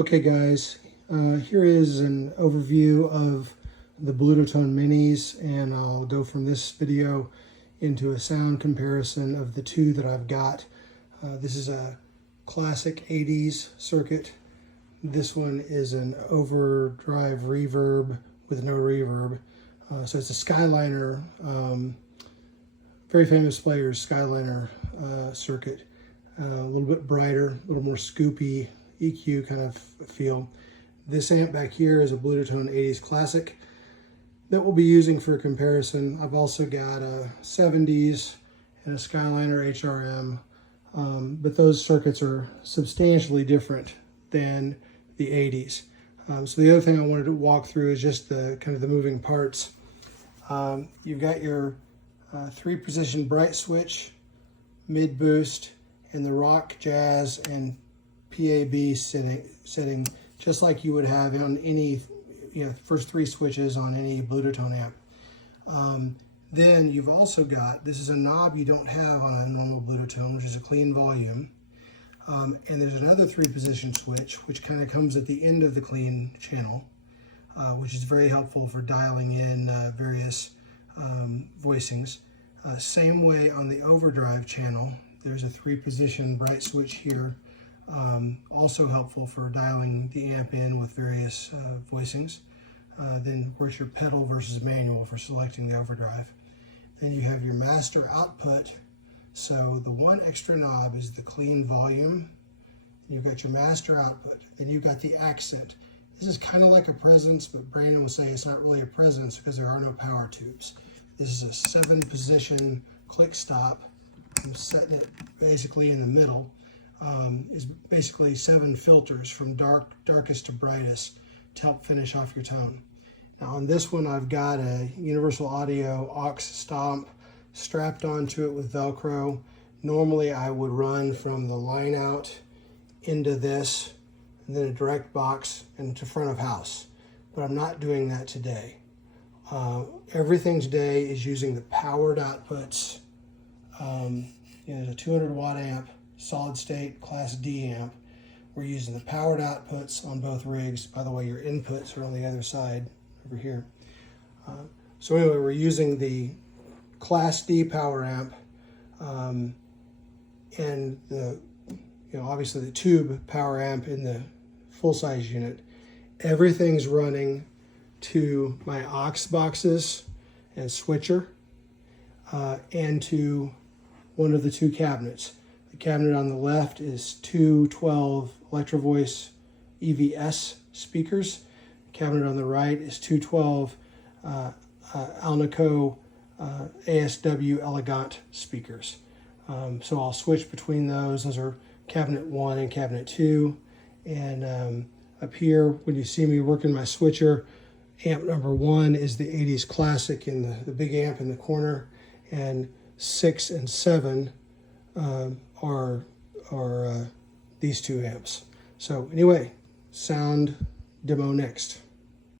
Okay guys, here is an overview of the Bludotone Minis, and I'll go from this video into a sound comparison of the two that I've got. This is a classic 80s circuit. This one is an overdrive reverb with no reverb. So it's a Skyliner, very famous player's Skyliner circuit. A little bit brighter, a little more scoopy, EQ kind of feel. This amp back here is a Bludotone 80s Classic that we'll be using for comparison. I've also got a 70s and a Skyliner HRM, but those circuits are substantially different than the 80s. So the other thing I wanted to walk through is just the kind of the moving parts. You've got your 3-position bright switch, mid boost, and the rock, jazz, and PAB setting, just like you would have on any, first 3 switches on any Bludotone amp. Then you've also got, this is a knob you don't have on a normal Bludotone, which is a clean volume. And there's another 3-position switch, which kind of comes at the end of the clean channel, which is very helpful for dialing in various voicings. Same way on the overdrive channel, there's a 3-position bright switch here, also helpful for dialing the amp in with various voicings. Then of course your pedal versus manual for selecting the overdrive. Then you have your master output. So the one extra knob is the clean volume. You've got your master output. Then you've got the accent. This is kind of like a presence, but Brandon will say it's not really a presence because there are no power tubes. This is a 7-position click stop. I'm setting it basically in the middle. Is basically 7 filters from darkest to brightest to help finish off your tone. Now on this one, I've got a Universal Audio aux stomp strapped onto it with Velcro. Normally I would run from the line out into this, and then a direct box into front of house, but I'm not doing that today. Everything today is using the powered outputs. There's a 200-watt amp, solid state Class D amp. We're using the powered outputs on both rigs. By the way, your inputs are on the other side over here. So anyway, we're using the Class D power amp, and the obviously the tube power amp in the full-size unit. Everything's running to my aux boxes and switcher, and to one of the 2 cabinets. The cabinet on the left is 2 12 Electro Voice EVS speakers. The cabinet on the right is 2 12 Alnico ASW Elegant speakers. So I'll switch between those. Those are cabinet 1 and cabinet 2. And up here, when you see me working my switcher, amp number 1 is the 80s Classic in the big amp in the corner, and 6 and 7 are these 2 amps. So anyway, sound demo next.